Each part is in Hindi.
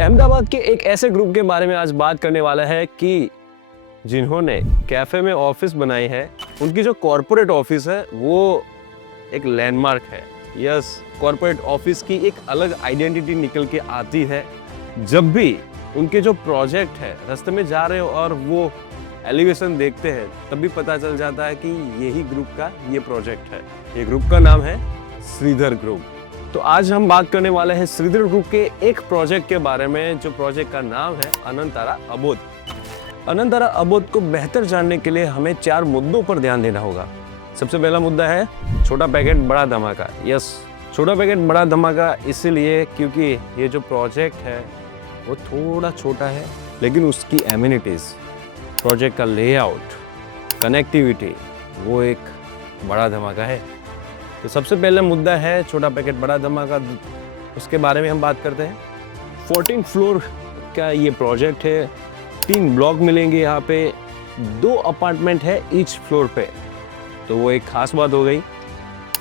अहमदाबाद के एक ऐसे ग्रुप के बारे में आज बात करने वाला है कि जिन्होंने कैफे में ऑफिस बनाई है, उनकी जो कॉर्पोरेट ऑफिस है वो एक लैंडमार्क है। यस, कॉर्पोरेट ऑफिस की एक अलग आइडेंटिटी निकल के आती है जब भी उनके जो प्रोजेक्ट है रास्ते में जा रहे हो और वो एलिवेशन देखते हैं, तब भी पता चल जाता है कि यही ग्रुप का ये प्रोजेक्ट है। ये ग्रुप का नाम है श्रीधर ग्रुप। तो आज हम बात करने वाले हैं श्रीधर ग्रुप के एक प्रोजेक्ट के बारे में, जो प्रोजेक्ट का नाम है अनंतारा अबोध। अनंतारा अबोध को बेहतर जानने के लिए हमें 4 मुद्दों पर ध्यान देना होगा। सबसे पहला मुद्दा है छोटा पैकेट बड़ा धमाका। यस, छोटा पैकेट बड़ा धमाका इसीलिए क्योंकि ये जो प्रोजेक्ट है वो थोड़ा छोटा है, लेकिन उसकी एमिनिटीज, प्रोजेक्ट का लेआउट, कनेक्टिविटी वो एक बड़ा धमाका है। तो सबसे पहला मुद्दा है छोटा पैकेट बड़ा धमाका, उसके बारे में हम बात करते हैं। 14 फ्लोर का ये प्रोजेक्ट है, 3 ब्लॉक मिलेंगे यहाँ पे, 2 अपार्टमेंट है ईच फ्लोर पे, तो वो एक खास बात हो गई।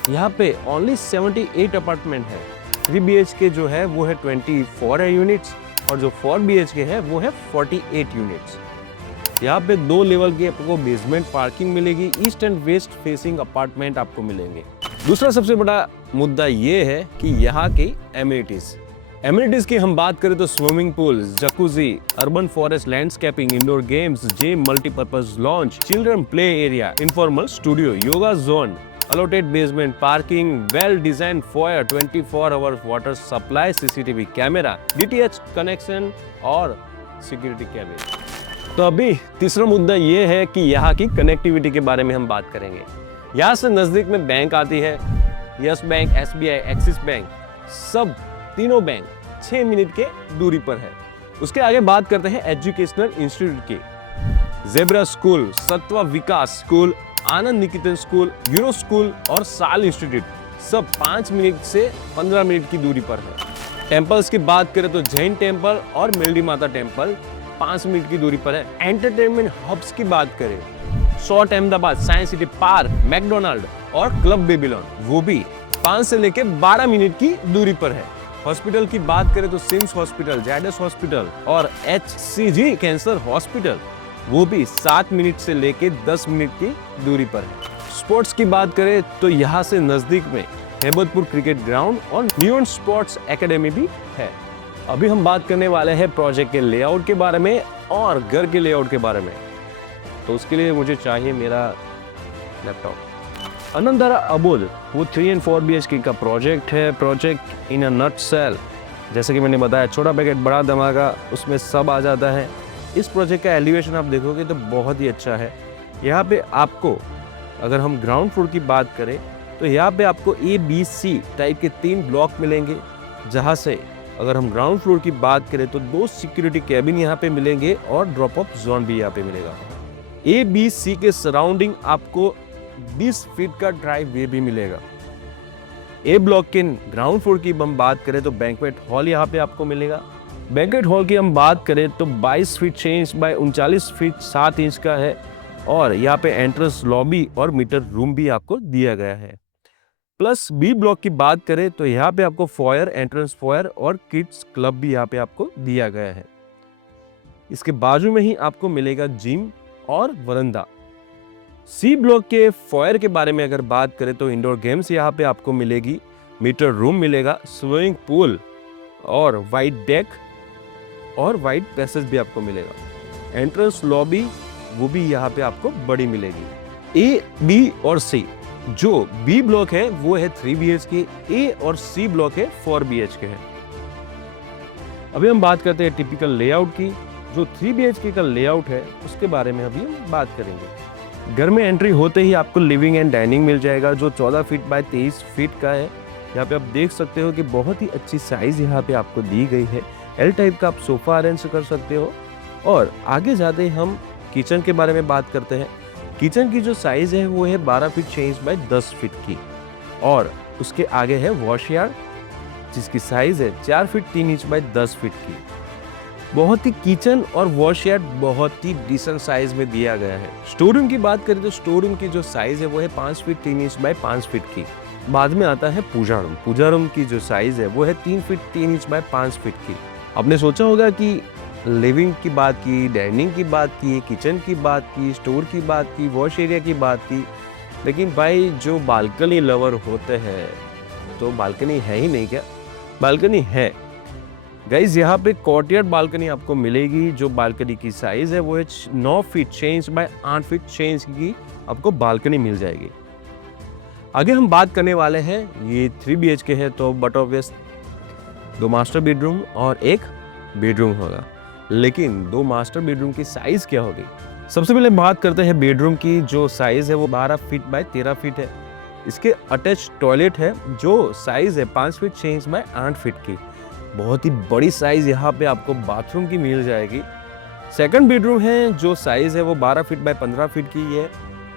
यहाँ पे ओनली 78 अपार्टमेंट है। 3 BHK जो है वो है 24 यूनिट्स और जो 4 BHK है वो है 48 यूनिट्स। यहाँ पे 2 लेवल की आपको बेसमेंट पार्किंग मिलेगी, east and waste facing apartment आपको मिलेंगे। दूसरा सबसे बड़ा मुद्दा ये है कि यहाँ की एमिनिटीज की हम बात करें तो swimming pool, jacuzzi, urban forest landscaping, indoor games, gym, multipurpose launch, children play area, informal studio, yoga zone, allotted basement parking, well design foyer, 24 hour water supply, CCTV camera, DTH connection और सिक्योरिटी कैबिन। तो अभी तीसरा मुद्दा ये है कि यहाँ की कनेक्टिविटी के बारे में हम बात करेंगे। यहाँ से नजदीक में बैंक आती है, yes bank, SBI, axis bank, सब तीनों बैंक 6 मिनट के दूरी पर है। उसके आगे बात करते हैं एजुकेशनल इंस्टीट्यूट की। जेब्रा स्कूल, सत्वा विकास स्कूल, आनंद निकेतन स्कूल, यूरो स्कूल और साल इंस्टीट्यूट सब 5 मिनट से 15 मिनट की दूरी पर है। टेम्पल्स की बात करें तो जैन टेम्पल और मिल्डी माता टेम्पल 5 मिनट की दूरी पर है। एंटरटेनमेंट हब्स की बात करें, शॉर्ट Ahmedabad, science city park, McDonald और क्लब बेबीलोन, वो भी 5 से लेकर 12 मिनट की दूरी पर है। हॉस्पिटल की बात करें तो सिम्स हॉस्पिटल, जेडस हॉस्पिटल और HCG कैंसर हॉस्पिटल, वो भी 7 मिनट से लेकर 10 मिनट की दूरी पर है। स्पोर्ट्स की बात करें तो यहाँ से नजदीक में हेबतपुर क्रिकेट ग्राउंड और न्यून स्पोर्ट्स एकेडमी भी है। अभी हम बात करने वाले हैं प्रोजेक्ट के लेआउट के बारे में और घर के लेआउट के बारे में। तो उसके लिए मुझे चाहिए मेरा लैपटॉप। अनंतारा अबोध वो 3 और 4 BHK का प्रोजेक्ट है। प्रोजेक्ट इन अ नटसेल, जैसे कि मैंने बताया, छोटा पैकेट बड़ा धमाका, उसमें सब आ जाता है। इस प्रोजेक्ट का एलिवेशन आप देखोगे तो बहुत ही अच्छा है। यहाँ पे आपको, अगर हम ग्राउंड फ्लोर की बात करें तो यहाँ पे आपको ABC टाइप के 3 ब्लॉक मिलेंगे, जहाँ से अगर हम ग्राउंड फ्लोर की बात करें तो 2 सिक्योरिटी कैबिन यहाँ पे मिलेंगे और ड्रॉप ऑफ जोन भी यहाँ पे मिलेगा। ABC के सराउंडिंग आपको 20 फीट का ड्राइव वे भी मिलेगा। A ब्लॉक के ग्राउंड फ्लोर की हम बात करें तो बैंक्वेट हॉल यहाँ पे आपको मिलेगा। बैंक्वेट हॉल की हम बात करें तो 22 feet 6 inch by 39 feet 7 inch का है और यहाँ पे एंट्रेंस लॉबी और मीटर रूम भी आपको दिया गया है। प्लस B ब्लॉक की बात करें तो यहाँ पे आपको फॉयर, एंट्रेंस फॉयर और किड्स क्लब भी यहाँ पे आपको दिया गया है। इसके बाजू में ही आपको मिलेगा जिम और वरांडा। C ब्लॉक के फॉयर के बारे में अगर बात करें तो इंडोर गेम्स यहाँ पे आपको मिलेगी, मीटर रूम मिलेगा, स्विमिंग पूल और वाइड डेक और वाइड पैसेज भी आपको मिलेगा। एंट्रेंस लॉबी वो भी यहाँ पे आपको बड़ी मिलेगी। A, B और C, जो B ब्लॉक है वो है 3 BHK, A और C ब्लॉक है 4 BHK है। अभी हम बात करते हैं टिपिकल लेआउट की। जो 3 BHK का लेआउट है उसके बारे में अभी हम बात करेंगे। घर में एंट्री होते ही आपको लिविंग एंड डाइनिंग मिल जाएगा, जो 14 फीट बाय 23 फीट का है। यहाँ पे आप देख सकते हो कि बहुत ही अच्छी साइज यहाँ पे आपको दी गई है। L टाइप का आप सोफा अरेंज कर सकते हो। और आगे जाते ही हम किचन के बारे में बात करते हैं। किचन की जो साइज है वो है 12 फीट 6 इंच बाय 10 फीट की और उसके आगे है वॉश यार्ड, जिसकी साइज है 4 फीट 3 इंच बाय 10 फीट की। बहुत ही किचन और वॉश यार्ड बहुत ही डिसेंट साइज में दिया गया है। स्टोर रूम की बात करें तो स्टोर रूम की जो साइज है वो है 5 फीट 3 इंच बाय 5 फीट की। बाद में आता है पूजा रूम। पूजा रूम की जो साइज है वो है 3 फीट 3 इंच बाय 5 फीट की। आपने सोचा होगा कि लिविंग की बात की, डाइनिंग की बात की, किचन की बात की, स्टोर की बात की, वॉश एरिया की बात की, लेकिन भाई जो बालकनी लवर होते हैं तो बालकनी है ही नहीं क्या? बालकनी है गाइज। यहाँ पे कोर्टयार्ड बालकनी आपको मिलेगी। जो बालकनी की साइज है वो है 9 feet 6 inch by 8 feet 6 inch की आपको बालकनी मिल जाएगी। आगे हम बात करने वाले हैं, ये 3 BHK है तो बट ऑब्वियस 2 मास्टर बेडरूम और 1 बेडरूम होगा। लेकिन 2 मास्टर बेडरूम की साइज क्या होगी? सबसे पहले बात करते हैं बेडरूम की। जो साइज है वो 12 फीट बाय 13 फीट है। इसके अटैच टॉयलेट है जो साइज है 5 फीट 6 इंच बाय 8 फीट की। बहुत ही बड़ी साइज यहाँ पे आपको बाथरूम की मिल जाएगी। सेकंड बेडरूम है जो साइज है वो 12 फीट बाय 15 फीट की है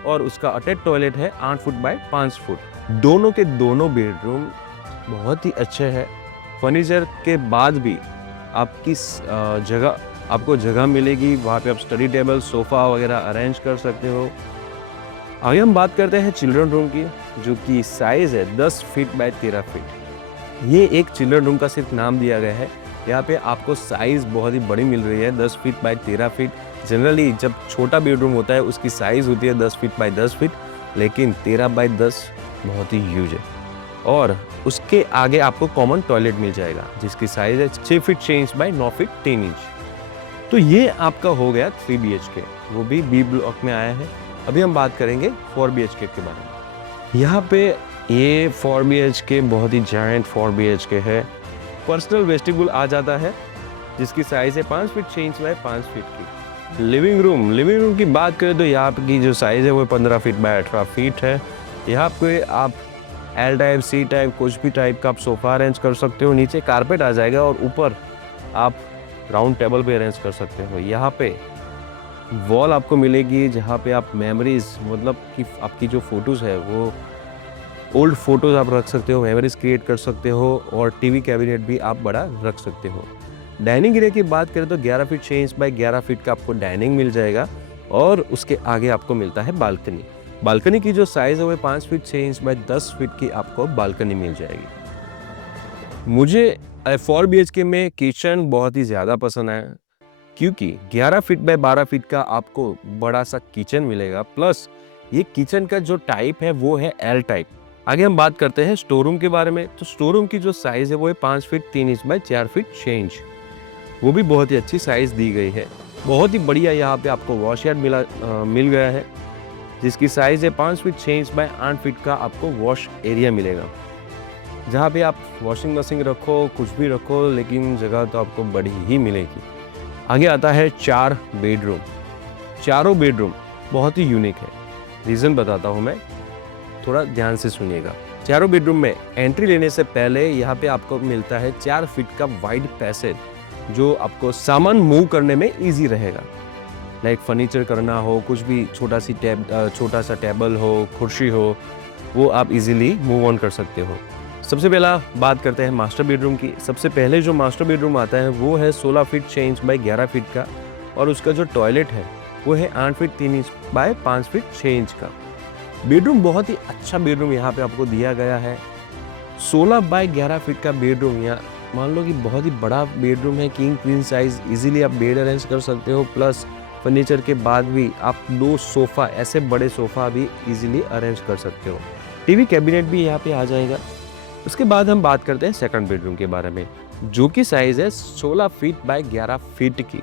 और उसका अटैच टॉयलेट है 8 फुट बाय 5 फुट। दोनों के दोनों बेडरूम बहुत ही अच्छे हैं। फर्नीचर के बाद भी आपकी आपको जगह मिलेगी, वहाँ पे आप स्टडी टेबल, सोफ़ा वगैरह अरेंज कर सकते हो। आगे हम बात करते हैं चिल्ड्रन रूम की, जो कि साइज़ है 10 फीट बाय 13 फीट। ये एक चिल्ड्रन रूम का सिर्फ नाम दिया गया है। यहाँ पे आपको साइज़ बहुत ही बड़ी मिल रही है, 10 फीट बाय 13 फीट। जनरली जब छोटा बेडरूम होता है उसकी साइज़ होती है 10 फीट बाय 10 फीट, लेकिन 13 बाय 10 बहुत ही ह्यूज है। और उसके आगे आपको कॉमन टॉयलेट मिल जाएगा जिसकी साइज़ है 6 feet 6 inch by 9 feet 10 inch. तो ये आपका हो गया 3 BHK, वो भी B ब्लॉक में आया है। अभी हम बात करेंगे 4 BHK के बारे में। यहाँ पे ये 4 BHK बहुत ही जायंट 4 BHK है। पर्सनल वेस्टिबुल आ जाता है जिसकी साइज़ है 5 फीट 6 इंच बाय 5 फीट की। लिविंग रूम की बात करें तो यहाँ की जो साइज़ है वो 15 फीट बाय 18 फीट है। यहाँ पे आप L टाइप, C टाइप, कुछ भी टाइप का आप सोफ़ा अरेंज कर सकते हो। नीचे कारपेट आ जाएगा और ऊपर आप राउंड टेबल पे अरेंज कर सकते हो। यहाँ पे वॉल आपको मिलेगी जहाँ पे आप मेमोरीज, मतलब कि आपकी जो फ़ोटोज़ है वो ओल्ड फोटोज़ आप रख सकते हो, मेमोरीज क्रिएट कर सकते हो और टीवी कैबिनेट भी आप बड़ा रख सकते हो। डाइनिंग एरिया की बात करें तो 11 फीट 6 इंच बाय 11 फीट का आपको डाइनिंग मिल जाएगा और उसके आगे आपको मिलता है बालकनी। बालकनी की जो साइज़ है वो 5 फीट 6 इंच बाय 10 फीट की आपको बालकनी मिल जाएगी। मुझे 4 BHK में किचन बहुत ही ज़्यादा पसंद आया क्योंकि 11 फीट बाय 12 फीट का आपको बड़ा सा किचन मिलेगा। प्लस ये किचन का जो टाइप है वो है L टाइप। आगे हम बात करते हैं स्टोर रूम के बारे में। तो स्टोर रूम की जो साइज़ है वो है 5 feet 3 inch by 4 feet 6 inch. वो भी बहुत ही अच्छी साइज़ दी गई है। बहुत ही बढ़िया यहाँ पे आपको वॉश यार्ड मिल गया है जिसकी साइज़ है 5 फीट 6 इंच बाय 8 फीट का आपको वॉश एरिया मिलेगा, जहाँ पे आप वॉशिंग मशीन रखो, कुछ भी रखो, लेकिन जगह तो आपको बड़ी ही मिलेगी। आगे आता है 4 बेडरूम। चारों बेडरूम बहुत ही यूनिक है। रीज़न बताता हूँ मैं, थोड़ा ध्यान से सुनिएगा। चारों बेडरूम में एंट्री लेने से पहले यहाँ पे आपको मिलता है 4 फीट का वाइड पैसेज, जो आपको सामान मूव करने में इजी रहेगा। लाइक फर्नीचर करना हो, कुछ भी छोटा सा टेबल हो, कुर्सी हो, वो आप इजीली मूव ऑन कर सकते हो। सबसे पहला बात करते हैं मास्टर बेडरूम की। सबसे पहले जो मास्टर बेडरूम आता है वो है 16 फीट 6 इंच बाय 11 फीट का और उसका जो टॉयलेट है वो है 8 feet 3 inch by 5 feet 6 inch का। बेडरूम बहुत ही अच्छा बेडरूम यहाँ पे आपको दिया गया है। 16 बाय 11 फीट का बेडरूम, यहाँ मान लो कि बहुत ही बड़ा बेडरूम है, किंग क्वीन साइज, इजीली आप बेड अरेंज कर सकते हो। प्लस फर्नीचर के बाद भी आप 2 सोफ़ा, ऐसे बड़े सोफ़ा भी इजीली अरेंज कर सकते हो। टीवी कैबिनेट भी यहाँ पे आ जाएगा। उसके बाद हम बात करते हैं सेकंड बेडरूम के बारे में, जो कि साइज़ है 16 फीट बाय 11 फीट की।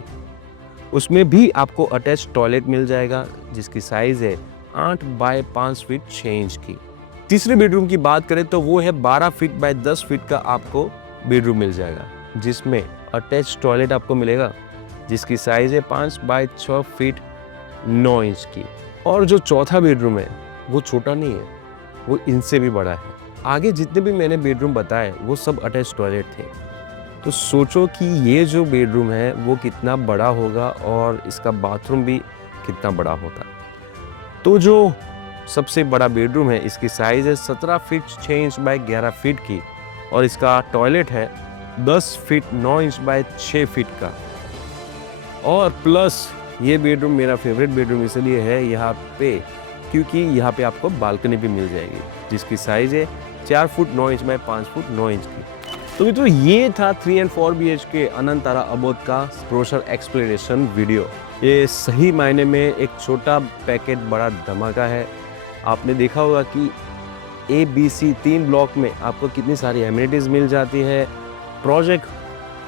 उसमें भी आपको अटैच टॉयलेट मिल जाएगा जिसकी साइज़ है 8 बाय 5 फीट 6 इंच की। तीसरे बेडरूम की बात करें तो वो है 12 फीट बाय 10 फीट का आपको बेडरूम मिल जाएगा, जिसमें अटैच टॉयलेट आपको मिलेगा जिसकी साइज़ है 5 बाय 6 फीट 9 इंच की। और जो चौथा बेडरूम है वो छोटा नहीं है, वो इनसे भी बड़ा है। आगे जितने भी मैंने बेडरूम बताए वो सब अटैच टॉयलेट थे। तो सोचो कि ये जो बेडरूम है वो कितना बड़ा होगा और इसका बाथरूम भी कितना बड़ा होगा। तो जो सबसे बड़ा बेडरूम है इसकी साइज़ है 17 फीट 6 इंच बाय 11 फीट की और इसका टॉयलेट है 10 फीट 9 इंच बाय 6 फीट का। और प्लस ये बेडरूम मेरा फेवरेट बेडरूम इसलिए है यहाँ पे क्योंकि यहाँ पे आपको बालकनी भी मिल जाएगी जिसकी साइज़ है 4 foot 9 inch by 5 foot 9 inch की। तो मित्रों ये था 3 and 4 BHK अनंतारा अबोध का ब्रोशर एक्सप्लेनेशन वीडियो। ये सही मायने में एक छोटा पैकेट बड़ा धमाका है। आपने देखा होगा कि ABC 3 ब्लॉक में आपको कितनी सारी एमिनिटीज़ मिल जाती है। प्रोजेक्ट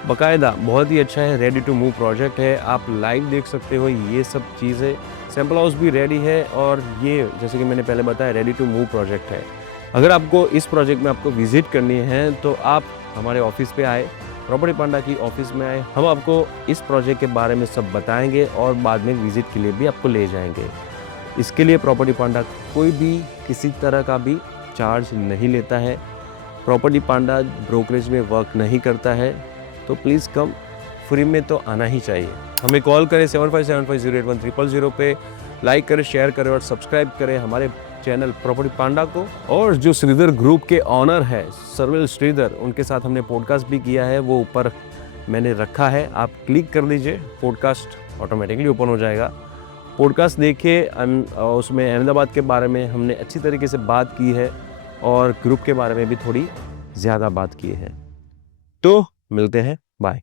बाकायदा बहुत ही अच्छा है, रेडी टू मूव प्रोजेक्ट है। आप लाइव देख सकते हो ये सब चीज़ें। सैंपल हाउस भी रेडी है और ये जैसे कि मैंने पहले बताया रेडी टू मूव प्रोजेक्ट है। अगर आपको इस प्रोजेक्ट में आपको विजिट करनी है तो आप हमारे ऑफिस पे आए, प्रॉपर्टी पांडा की ऑफिस में आए। हम आपको इस प्रोजेक्ट के बारे में सब बताएंगे और बाद में विजिट के लिए भी आपको ले जाएंगे। इसके लिए प्रॉपर्टी पांडा कोई भी किसी तरह का भी चार्ज नहीं लेता है। प्रॉपर्टी पांडा ब्रोकरेज में वर्क नहीं करता है, तो प्लीज़ कम, फ्री में तो आना ही चाहिए। हमें कॉल करें 7575081000 पे, लाइक करें, शेयर करें और सब्सक्राइब करें हमारे चैनल प्रॉपर्टी पांडा को। और जो श्रीधर ग्रुप के ऑनर है सर्विल श्रीधर, उनके साथ हमने पॉडकास्ट भी किया है, वो ऊपर मैंने रखा है, आप क्लिक कर दीजिए, पॉडकास्ट ऑटोमेटिकली ओपन हो जाएगा। पॉडकास्ट देखिए, उसमें अहमदाबाद के बारे में हमने अच्छी तरीके से बात की है और ग्रुप के बारे में भी थोड़ी ज़्यादा बात की है। तो मिलते हैं, बाय।